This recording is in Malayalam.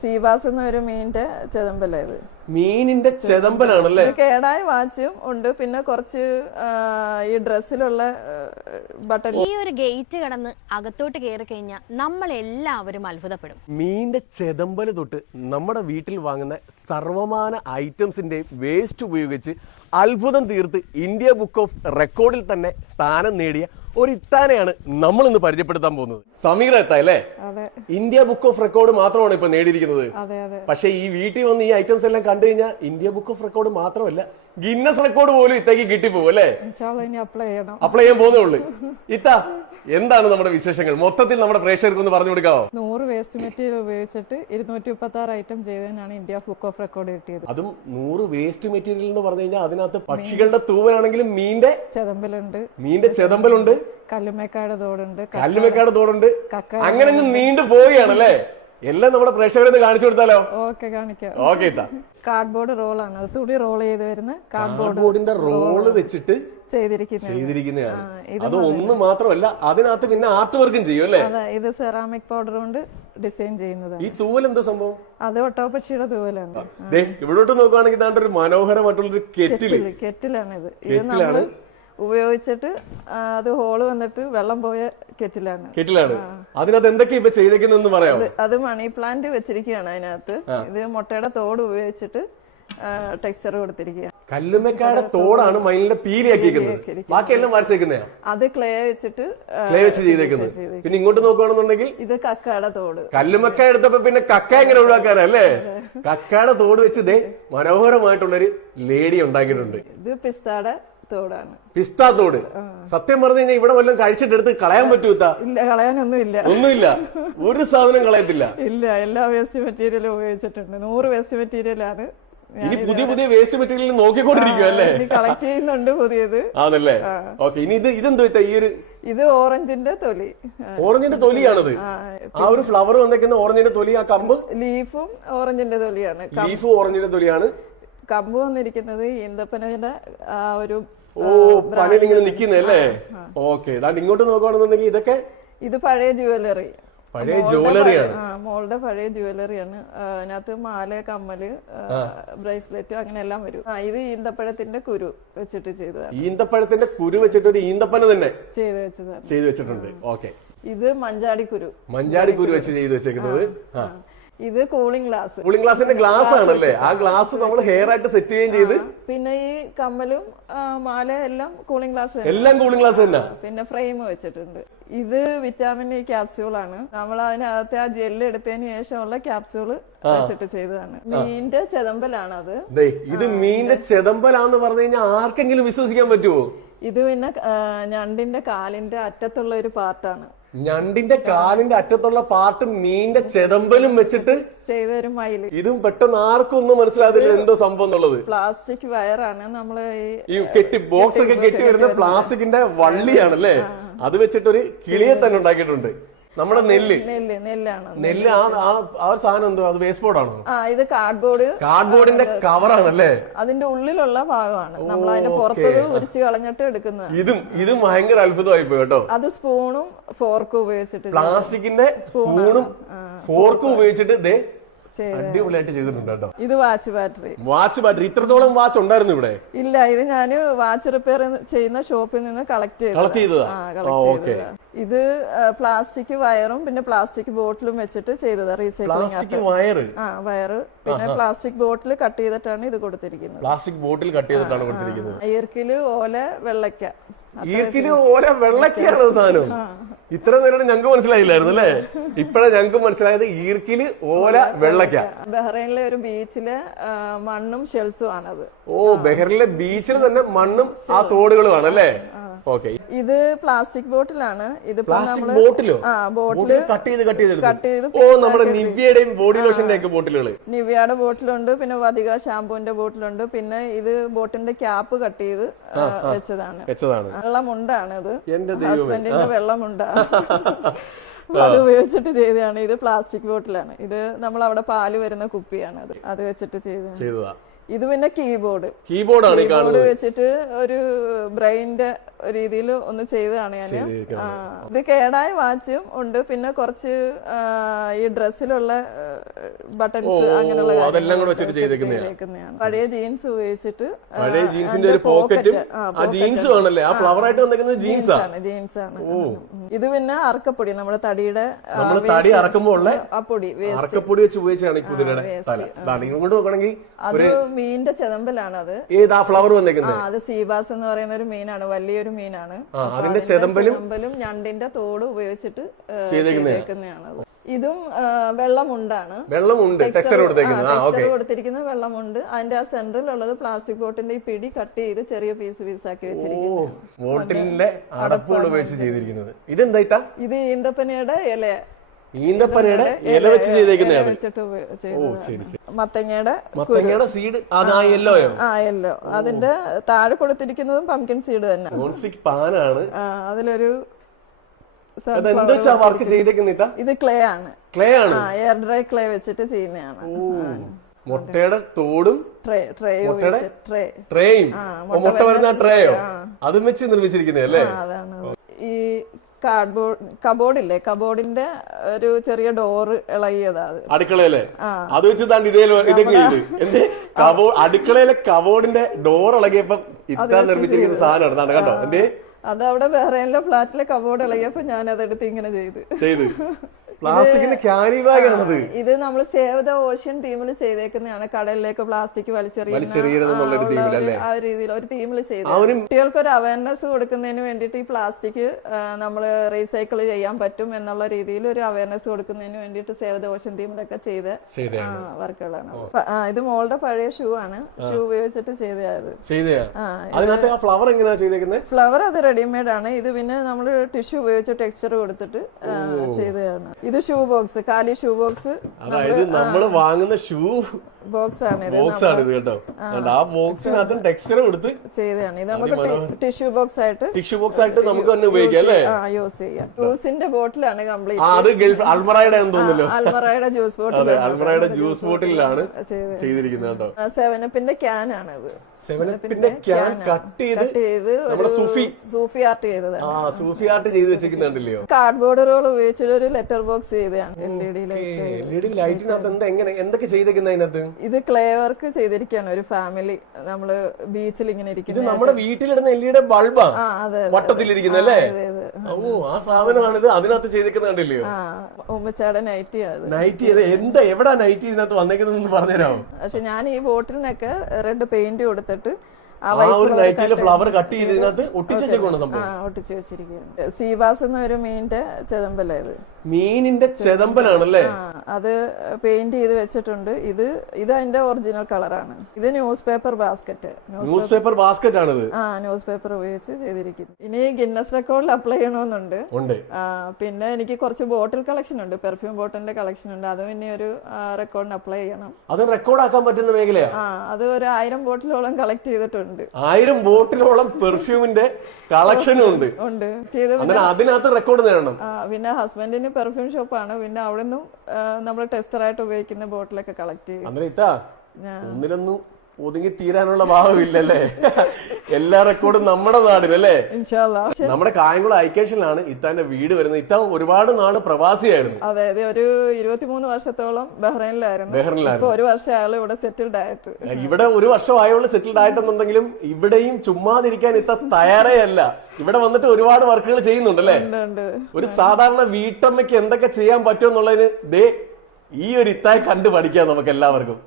സീബാസ് എന്നൊരു മീനിന്റെ ചെതമ്പല ഇത്. മീനിന്റെ ചെതമ്പലാണല്ലേ? കേടായ വാച്ചും ഉണ്ട്, പിന്നെ കുറച്ച് ഈ ഡ്രസ്സിലുള്ള ബട്ടൺ. ഈ ഒരു ഗേറ്റ് കടന്ന് അകത്തോട്ട് കയറി കഴിഞ്ഞാൽ നമ്മൾ എല്ലാവരും അത്ഭുതപ്പെടും. മീനിന്റെ ചെതമ്പല് തൊട്ട് നമ്മുടെ വീട്ടിൽ വാങ്ങുന്ന സർവമാന ഐറ്റംസിന്റെ വേസ്റ്റ് ഉപയോഗിച്ച് അത്ഭുതം തീർത്ത് ഇന്ത്യ ബുക്ക് ഓഫ് റെക്കോർഡിൽ തന്നെ സ്ഥാനം നേടിയ ഒരു ഇത്താനെയാണ് നമ്മൾ ഇന്ന് പരിചയപ്പെടുത്താൻ പോകുന്നത്. സമീറ ഇത്ത അല്ലേ? ഇന്ത്യ ബുക്ക് ഓഫ് റെക്കോർഡ് മാത്രമാണ് ഇപ്പൊ നേടിയിരിക്കുന്നത്. പക്ഷെ ഈ വീട്ടിൽ വന്ന് ഈ ഐറ്റംസ് എല്ലാം കണ്ടു കഴിഞ്ഞാൽ ഇന്ത്യ ബുക്ക് ഓഫ് റെക്കോർഡ് മാത്രമല്ല, ഗിന്നസ് റെക്കോർഡ് പോലും ഇത്തേക്ക് കിട്ടിപ്പോകും അല്ലേ? അപ്ലൈ ചെയ്യാൻ പോകുന്നേ ഉള്ളൂ. ഇത്ത, എന്താണ് നമ്മുടെ വിശേഷങ്ങൾ? മൊത്തത്തിൽ നമ്മുടെ പ്രേക്ഷകർക്ക് ഒന്ന് പറഞ്ഞു കൊടുക്കാവോ? 100 വേസ്റ്റ് മെറ്റീരിയൽ ഉപയോഗിച്ചിട്ട് 236 ഐറ്റം ചെയ്തതിനാണ് ഇന്ത്യ ബുക്ക് ഓഫ് റെക്കോർഡ് കിട്ടിയത്. അതും 100 വേസ്റ്റ് മെറ്റീരിയൽ എന്ന് പറഞ്ഞു കഴിഞ്ഞാൽ അതിനകത്ത് പക്ഷികളുടെ തൂവലാണെങ്കിലും മീന്റെ ചെതമ്പലുണ്ട്, കല്ലുമേക്കാട് തോടുണ്ട്, അങ്ങനെ നീണ്ടു പോവുകയാണല്ലേ? എല്ലാം നമ്മുടെ പ്രേക്ഷകരെ കാണിച്ചു കൊടുത്താലോ? കാണിക്കാം. ഓക്കെ. കാർഡ്ബോർഡ് റോളാണ്, അത് തുണി റോൾ ചെയ്ത് വരുന്ന കാർഡ്ബോർഡിന്റെ റോള് വെച്ചിട്ട് ചെയ്തിരിക്കുന്നതാണ്. അത് ഒന്ന് മാത്രമല്ല, അതിനകത്ത് പിന്നെ ആർട്ട് വർക്കും ചെയ്യും അല്ലേ? ഇത് സെറാമിക് പൗഡർ കൊണ്ട് ഡിസൈൻ ചെയ്യുന്നത്. ഈ തൂവൽ എന്താ സംഭവം? അത് ഒട്ടോപക്ഷിയുടെ തൂവലാണ്. ഇവിടോട്ട് നോക്കുകയാണെങ്കിൽ ഒരു മനോഹരമായിട്ടുള്ളൊരു കെറ്റിലാണ് ഇത് ഉപയോഗിച്ചിട്ട് അത് ഹോള് വന്നിട്ട് വെള്ളം പോയ കെറ്റിലാണ്. അതിനകത്ത് എന്തൊക്കെയാ ഇപ്പൊ ചെയ്തേക്കുന്നതെന്ന് പറയാമോ? അത് മണി പ്ലാന്റ് വെച്ചിരിക്കുകയാണ് അതിനകത്ത്. ഇത് മുട്ടയുടെ തോട് ഉപയോഗിച്ചിട്ട് ടെക്സ്ചർ കൊടുത്തിരിക്കുക. കല്ലുമേക്കാട് തോടാണ് മയിലിന്റെ പീലിയാക്കിയിരിക്കുന്നത്. ബാക്കിയെല്ലാം വരച്ചേക്കുന്നതാ? അത് ക്ലേ വെച്ച് ചെയ്തേക്കുന്നത്. പിന്നെ ഇങ്ങോട്ട് നോക്കുകയാണെന്നുണ്ടെങ്കിൽ ഇത് കക്കയുടെ തോട്. കല്ലുമക്ക എടുത്തപ്പോ പിന്നെ കക്ക എങ്ങനെ ഒഴിവാക്കാനല്ലേ? കക്കയുടെ തോട് വെച്ച് ഇതേ മനോഹരമായിട്ടുള്ളൊരു ലേഡി ഉണ്ടാക്കിയിട്ടുണ്ട്. ഇത് പിസ്താടെ തോടാണ്. പിസ്താ തോട്. സത്യം പറഞ്ഞു കഴിഞ്ഞാൽ ഇവിടെ വല്ലതും കഴിച്ചിട്ടെടുത്ത് കളയാൻ പറ്റൂത്താ? ഇല്ല, കളയാനൊന്നുമില്ല. ഒരു സാധനം കളയത്തില്ല. ഇല്ല, എല്ലാ വേസ്റ്റ് മെറ്റീരിയലും ഉപയോഗിച്ചിട്ടുണ്ട്. 100 വേസ്റ്റ് മെറ്റീരിയലാണ്. ഇനി പുതിയ വേസ്റ്റ് മെറ്റീരിയൽ നോക്കിക്കൊണ്ടിരിക്കും അല്ലേ? കളക്ട് ചെയ്യുന്നുണ്ട് പുതിയത്. ആണല്ലേ? ഓക്കെ. ഇനി ഇതെന്തോ ഇത് ഓറഞ്ചിന്റെ തൊലി. ഓറഞ്ചിന്റെ തൊലിയാണത്? ആ ഒരു ഫ്ലവർ വന്നേക്കുന്ന ഓറഞ്ചിന്റെ തൊലി. ആ കമ്പ് ലീഫും ഓറഞ്ചിന്റെ തൊലിയാണ്. ഓറഞ്ചിന്റെ തൊലിയാണ്. കമ്പ് വന്നിരിക്കുന്നത് ഈന്തപ്പനയുടെ ഒരു പനയിൽ ഇങ്ങനെ നിക്കുന്നല്ലേ? ഓക്കെ. ഇങ്ങോട്ട് നോക്കുകയാണെന്നുണ്ടെങ്കിൽ ഇതൊക്കെ ഇത് പഴയ ജുവലറിയാണ്. മോളുടെ പഴയ ജുവലറിയാണ്. അതിനകത്ത് മാല, കമ്മല്, ബ്രേസ്ലെറ്റ് അങ്ങനെ എല്ലാം വരും. ഇത് ഈന്തപ്പഴത്തിന്റെ കുരു വെച്ചിട്ട് ചെയ്തതാണ്. ഈന്തപ്പഴത്തിന്റെ കുരു വെച്ചിട്ട് ഒരു ഈന്തപ്പന തന്നെ ചെയ്ത് വെച്ചിട്ടുണ്ട്. ഓക്കെ. ഇത് മഞ്ചാടി കുരു വെച്ച് ചെയ്ത് വെച്ചേക്കുന്നത്. ഇത് കൂളിംഗ് ഗ്ലാസിന്റെ ഗ്ലാസ് ആണല്ലേ? ആ ഗ്ലാസ് നമ്മൾ ഹെയർ ആയിട്ട് സെറ്റ് ചെയ്യുകയും ചെയ്ത്. പിന്നെ ഈ കമ്മലും മാല എല്ലാം കൂളിംഗ് ഗ്ലാസ് തന്നെ. പിന്നെ ഫ്രെയിം വെച്ചിട്ടുണ്ട്. ഇത് വിറ്റാമിൻ ഇ ക്യാപ്സ്യൂളാണ്. നമ്മൾ അതിനകത്ത് ആ ജെല്ല് എടുത്തതിന് ശേഷമുള്ള ക്യാപ്സ്യൂള് വെച്ചിട്ട് ചെയ്തതാണ്. മീനിന്റെ ചെതമ്പലാണ് അത്. ഇത് മീനിന്റെ ചെതമ്പലാന്ന് പറഞ്ഞു കഴിഞ്ഞാൽ ആർക്കെങ്കിലും വിശ്വസിക്കാൻ പറ്റുമോ? ഇത് പിന്നെ ഞണ്ടിന്റെ കാലിന്റെ അറ്റത്തുള്ള ഒരു പാർട്ടാണ്. ഞണ്ടിന്റെ കാലിന്റെ അറ്റത്തുള്ള പാർട്ട് മീനിന്റെ ചെതമ്പലും വെച്ചിട്ട് ചെയ്തൊരു മയില്. ഇതും പെട്ടെന്ന് ആർക്കും ഒന്നും മനസ്സിലാകത്തില്ല എന്തോ സംഭവം എന്നുള്ളത്. പ്ലാസ്റ്റിക് വയറാണ്. നമ്മള് ഈ ബോക്സ് ഒക്കെ കെട്ടി വരുന്ന പ്ലാസ്റ്റിക്കിന്റെ വള്ളിയാണല്ലേ? അത് വെച്ചിട്ടൊരു കിളിയെ തന്നെ ഉണ്ടാക്കിയിട്ടുണ്ട്. നമ്മുടെ നെല്ല് ആ സാധനം എന്തോ? അത് വേസ്റ്റ് ബോർഡാണോ? ഇത് കാർഡ്ബോർഡിന്റെ കവറാണല്ലേ? അതിന്റെ ഉള്ളിലുള്ള ഭാഗമാണ്. നമ്മൾ അതിന്റെ പുറത്തത് ഉരിച്ച് കളഞ്ഞിട്ട് എടുക്കുന്നത്. ഇതും ഭയങ്കര അത്ഭുതമായി പോയി കേട്ടോ. അത് സ്പൂണും ഫോർക്കും ഉപയോഗിച്ചിട്ട്, പ്ലാസ്റ്റിക്കിന്റെ സ്പൂണും ഫോർക്കും ഉപയോഗിച്ചിട്ട് അടിപൊളിയായിട്ട് ചെയ്തിട്ടുണ്ട് കേട്ടോ. ഇത് വാച്ച് ബാറ്ററി. ഇത്രത്തോളം വാച്ച് ഉണ്ടായിരുന്നു ഇവിടെ? ഇല്ല, ഇത് ഞാൻ വാച്ച് റിപ്പയർ ചെയ്യുന്ന ഷോപ്പിൽ നിന്ന് കളക്ട് ചെയ്തതാ. ഇത് പ്ലാസ്റ്റിക് വയറും പിന്നെ പ്ലാസ്റ്റിക് ബോട്ടിലും വെച്ചിട്ട് ചെയ്തതാ. റീസൈക്ലിംഗ് വയറ് പിന്നെ പ്ലാസ്റ്റിക് ബോട്ടിൽ കട്ട് ചെയ്തിട്ടാണ് ഇത് കൊടുത്തിരിക്കുന്നത്. ഈർക്കില്, ഓല, വെള്ളയ്ക്ക. വെള്ളക്കാണ് സാധനം. ഇത്ര നേരം ഞങ്ങൾക്ക് മനസ്സിലായില്ലായിരുന്നു അല്ലേ? ഇപ്പഴാണ് ഞങ്ങൾക്ക് മനസ്സിലായത് ഈർക്കില്, ഓല, വെള്ളക്ക. ബഹ്റൈനിലെ ഒരു ബീച്ചിലെ മണ്ണും ഷെൽസും ആണത്. ബഹ്റൈനിലെ ബീച്ചിൽ തന്നെ മണ്ണും ആ തോടുകളും ആണല്ലേ? ഇത് പ്ലാസ്റ്റിക് ബോട്ടിലാണ്. ബോട്ടില് കട്ട് ചെയ്ത് നമ്മുടെ നിവ്യയുടെയും ബോഡി ലോഷന്റെ ഒക്കെ ബോട്ടിലുകള്. നിവ്യയുടെ ബോട്ടിലുണ്ട്, പിന്നെ വധിക ഷാമ്പൂവിന്റെ ബോട്ടിലുണ്ട്. പിന്നെ ഇത് ബോട്ടിന്റെ ക്യാപ്പ് കട്ട് ചെയ്ത് വെച്ചതാണ്. വെള്ളമുണ്ടാണ് ഇത്. ഹസ്ബൻഡിന്റെ വെള്ളമുണ്ട അത് ഉപയോഗിച്ചിട്ട് ചെയ്തതാണ്. ഇത് പ്ലാസ്റ്റിക് ബോട്ടിലാണ്. ഇത് നമ്മൾ അവിടെ പാല് വരുന്ന കുപ്പിയാണ്. അത് വെച്ചിട്ട് ചെയ്തതാണ്. ഇത് പിന്നെ കീബോർഡ് ആണ് കീബോർഡ് വെച്ചിട്ട് ഒരു ബ്രെയിന്റെ രീതിയിൽ ഒന്ന് ചെയ്തതാണ് ഞാൻ. ഇത് കേടായ വാച്ചും ഉണ്ട്, പിന്നെ കുറച്ച് ഈ ഡ്രസ്സിലുള്ള ബട്ടൺസ് അങ്ങനെയുള്ള അതെല്ലാം കൂടെ വെച്ചിട്ട് ചെയ്തേക്കുന്നതാണ്. പഴയ ജീൻസ് ഉപയോഗിച്ചിട്ട് പഴയ ജീൻസിന്റെ ഒരു പോക്കറ്റും ജീൻസും ആണല്ലേ, ആ ഫ്ലവർ ആയിട്ട് വന്നിരിക്കുന്നത് ജീൻസ് ആണ്. ഇത് പിന്നെ അറക്കപ്പൊടി, നമ്മുടെ തടിയുടെ തടി അറക്കുമ്പോൾ ഉള്ള ആ പൊടി അറക്കപ്പൊടി വെച്ച് ഉപയോഗിച്ചാണ് ഈ കുതിരയുടെ തല. ഇങ്ങോട്ട് നോക്കണമെങ്കിൽ അത് മീനിന്റെ ചെതമ്പലാണ്. അത് ഏതാ ഫ്ലവർ വന്നേക്കുന്നത്? അത് സീബാസ് എന്ന് പറയുന്ന ഒരു മീനാണ്, വലിയൊരു മീനാണ്. അതിന്റെ ചെതമ്പലും ഞണ്ടിന്റെ തോട് ഉപയോഗിച്ചിട്ട് ചെയ്തേക്കുന്നതാണ്. ഇതും വെള്ളമുണ്ടാണ്, ടെക്സ്ചർ കൊടുത്തിരിക്കുന്ന വെള്ളമുണ്ട്. അതിന്റെ ആ സെന്ററിലുള്ളത് പ്ലാസ്റ്റിക് ബോട്ടിന്റെ ഈ പിടി കട്ട് ചെയ്ത് ചെറിയ പീസാക്കി വെച്ചിരിക്കുന്നു. ബോട്ടിലിന്റെ അടപ്പുകൾ ഉപയോഗിച്ച് ചെയ്തിരിക്കുന്നത്. ഇതെന്താ? ഇത് ഈന്തപ്പനയുടെ ഇല, ഈന്തപ്പനയുടെ ഇല വെച്ച് ചെയ്തേക്കുന്നതാണ്. മത്തങ്ങയുടെ സീഡ് യെല്ലോ. യെല്ലോ. അതിന്റെ താഴെ കൊടുത്തിരിക്കുന്നതും പംകിൻ സീഡ് തന്നെ. പാനാണ്. അതിലൊരു വർക്ക് ചെയ്തേക്കുന്ന ഇത് ക്ലേ ആണ്. എയർ ഡ്രൈ ക്ലേ വെച്ചിട്ട് ചെയ്യുന്നതാണ്. മുട്ടയുടെ തോടും ട്രേയും മുട്ട വരുന്ന ട്രേയോ അതും വെച്ച് നിർമ്മിച്ചിരിക്കുന്നതല്ലേ? അതാണ്. ഈ കബോർഡില്ലേ, കബോർഡിന്റെ ഒരു ചെറിയ ഡോറ് ഇളകിയതാ അടുക്കളയിലെ. അത് വെച്ച് അടുക്കളയിലെ കബോർഡിന്റെ ഡോർ ഇളകിയപ്പോ ഇത്താൻ നിർമ്മിച്ചിരിക്കുന്ന സാധനമാണ് കണ്ടോ. എന്തേ അത് അവിടെ ബഹ്റൈനിലെ ഫ്ലാറ്റിലെ കബോർഡ് ഇളകിയപ്പോ ഞാൻ അതെടുത്ത് ഇങ്ങനെ ചെയ്തു. പ്ലാസ്റ്റിക്കിന്റെ ക്യാരി ബാഗ് ആണത്. ഇത് നമ്മൾ സേവ് ദ ഓഷ്യൻ തീമിൽ ചെയ്തേക്കുന്നതാണ്. കടലിലേക്ക് പ്ലാസ്റ്റിക് വലിച്ചെറിയുന്ന ആ രീതിയിൽ ഒരു തീമിൽ ചെയ്ത് കുട്ടികൾക്ക് ഒരു അവയർനെസ് കൊടുക്കുന്നതിന് വേണ്ടിയിട്ട് ഈ പ്ലാസ്റ്റിക് നമ്മൾ റീസൈക്കിൾ ചെയ്യാൻ പറ്റും എന്നുള്ള രീതിയിൽ ഒരു അവയർനെസ് കൊടുക്കുന്നതിന് വേണ്ടിയിട്ട് സേവ് ദ ഓഷ്യൻ തീമിലൊക്കെ ചെയ്ത വർക്കുകളാണ്. ഇത് മോളുടെ പഴയ ഷൂ ആണ്, ഷൂ ഉപയോഗിച്ചിട്ട് ചെയ്തത്. ഫ്ലവർ അത് റെഡിമെയ്ഡ് ആണ്. ഇത് പിന്നെ നമ്മൾ ടിഷ്യൂ ഉപയോഗിച്ച് ടെക്സ്ചർ കൊടുത്തിട്ട് ചെയ്തതാണ്. ഇത് ഷൂ ബോക്സ്, കാലി ഷൂ ബോക്സ്. അതായത് നമ്മൾ വാങ്ങുന്ന ഷൂ ബോക്സ് ആണ് ഇത് കേട്ടോ. ആ ബോക്സിനകത്ത് ടെക്സ്ചർ കൊടുത്ത് ചെയ്തതാണ്. ഇത് നമുക്ക് ടിഷ്യൂ ബോക്സ് ആയിട്ട് നമുക്ക് തന്നെ ഉപയോഗിക്കാം അല്ലേ? യൂസ് ചെയ്യാം. ജ്യൂസിന്റെ ബോട്ടിലാണ് കംപ്ലീറ്റ്. അത് ഗൾഫ് അൽമറയുടെ തോന്നുന്നല്ലോ. അൽമറയുടെ ജ്യൂസ് ബോട്ടിൽ. അതെ, അൽമറയുടെ ജ്യൂസ് ബോട്ടിലാണ് ചെയ്തിരിക്കുന്നത് കേട്ടോ. സെവനപ്പിന്റെ ക്യാൻ ആണ് ഇത്. സെവനപ്പിന്റെ ക്യാൻ കട്ട് ചെയ്ത് സൂഫി ആർട്ട് ചെയ്തതാണ്. സൂഫി ആർട്ട് ചെയ്ത് വെച്ചിരിക്കുന്നുണ്ടല്ലോ. കാർഡ്ബോർഡ് റോൾ ഉപയോഗിച്ചിട്ട് ഒരു ലെറ്റർ ബോക്സ് ചെയ്തതാണ്. LED ലൈറ്റിനകത്ത് എന്തൊക്കെ ചെയ്തേക്കുന്നത് അതിനകത്ത്? ഇത് ക്ലേ വർക്ക് ചെയ്തിരിക്കുകയാണ്. ഒരു ഫാമിലി നമ്മള് ബീച്ചിൽ ഇങ്ങനെ ഇരിക്കുന്നത്. നമ്മുടെ വീട്ടിലിടുന്ന LED ബൾബാ വട്ടത്തിലിരിക്കുന്നല്ലേ? ആ സാധനമാണിത്. അതിനകത്ത് ചെയ്തിരിക്കുന്നുണ്ടല്ലോ. ഉമ്മച്ചാടെ നൈറ്റി എന്താ എവിടാ നൈറ്റി ഇതിനകത്ത് വന്നേക്കുന്നതെന്ന് പറഞ്ഞുതരാമോ? പക്ഷെ ഞാൻ ഈ ബോട്ടിലിനൊക്കെ റെഡ് പെയിന്റ് കൊടുത്തിട്ട് ഫ്ലവർ കട്ട് ചെയ്ത് ഇതിനകത്ത് ഒട്ടിച്ചു വെച്ചിരിക്കുകയാണ്. സീബാസ് എന്ന ഒരു മീനിന്റെ ചെതമ്പല. ഇത് മീനിന്റെ ചെതമ്പലാണല്ലേ? അത് പെയിന്റ് ചെയ്ത് വെച്ചിട്ടുണ്ട്. ഇത് അതിന്റെ ഒറിജിനൽ കളറാണ്. ഇത് ന്യൂസ് പേപ്പർ ബാസ്ക്കറ്റ് ആണിത്. ന്യൂസ് പേപ്പർ ഉപയോഗിച്ച് ചെയ്തിരിക്കുന്നു. ഇനി ഗിന്നസ് റെക്കോർഡിൽ അപ്ലൈ ചെയ്യണമെന്നുണ്ട്. പിന്നെ എനിക്ക് കുറച്ച് ബോട്ടിൽ കളക്ഷൻ ഉണ്ട്, പെർഫ്യൂം ബോട്ടിലിന്റെ കളക്ഷൻ ഉണ്ട്. അതും ഇനി ഒരു റെക്കോർഡിന് അപ്ലൈ ചെയ്യണം. അത് റെക്കോർഡ് ആക്കാൻ പറ്റുന്ന മേഖലയാ. അത് ഒരു 1000 ബോട്ടിലോളം കളക്ട് ചെയ്തിട്ടുണ്ട്. 1000 ബോട്ടിലോളം പെർഫ്യൂമിന്റെ കളക്ഷനും ഉണ്ട്. അതിനകത്ത് റെക്കോർഡ് നേടണം. പിന്നെ ഹസ്ബൻഡിന് പെർഫ്യൂം ഷോപ്പാണ്. പിന്നെ അവിടെ നിന്നും നമ്മൾ ടെസ്റ്ററായിട്ട് ഉപയോഗിക്കുന്ന ബോട്ടിലൊക്കെ കളക്ട് ചെയ്യും. ഒന്നിനൊന്നും ഒതുങ്ങി തീരാനുള്ള ഭാവമില്ലല്ലേ? എല്ലാ റെക്കോർഡും നമ്മുടെ നാടിനല്ലേ? നമ്മുടെ കായംകുളം ഐക്കേഷനിലാണ് ഇത്താന്റെ വീട് വരുന്നത്. ഇത്ത ഒരുപാട് നാട് പ്രവാസിയായിരുന്നു. അതെ, ഒരു 23 വർഷത്തോളം ബഹ്റൈനിലായിരുന്നു. ഒരു വർഷം അയാൾ ഇവിടെ സെറ്റിൽഡ് ആയിട്ട്. ഇവിടെ ഒരു വർഷം ആയോളൂ സെറ്റിൽഡ് ആയിട്ടെന്നുണ്ടെങ്കിലും ഇവിടെയും ചുമ്മാതിരിക്കാൻ ഇത്ത തയ്യാറേ അല്ല. ഇവിടെ വന്നിട്ട് ഒരുപാട് വർക്കുകൾ ചെയ്യുന്നുണ്ടല്ലേ? ഒരു സാധാരണ വീട്ടമ്മയ്ക്ക് എന്തൊക്കെ ചെയ്യാൻ പറ്റും എന്നുള്ളതിന് ഈ ഒരു ഇത്തായി കണ്ടു പഠിക്കാം നമുക്ക് എല്ലാവർക്കും.